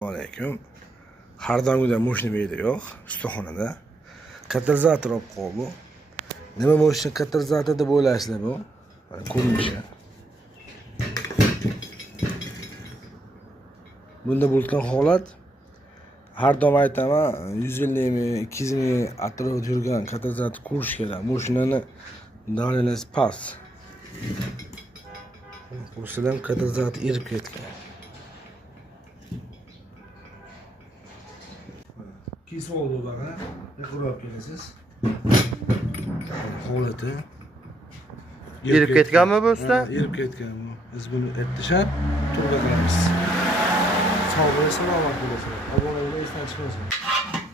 Alaykum. Har doimgidek moshina bu yerda yo'q, ustaxonada. Katalizator olib qo'y bu. Nima moshina katalizator deb o'ylaysizlar bu? Mana ko'rinishi. Bunda bo'lgan holat har doim aytaman, 150 ming, 200 ming atrofida yurgan katalizator ko'rish kerak. Moshinani davleniyasi past. Ko'rsalar ham katalizator erib ketgan. Kesib oldi baqa, qurib kelasiz. Holati Erib ketganmi bu usta? Erib ketgan bu. Biz buni etlashab turib qilamiz. Sog' bo'ling, salomat bo'ling. Obuna bo'lib esdan chiqmasin.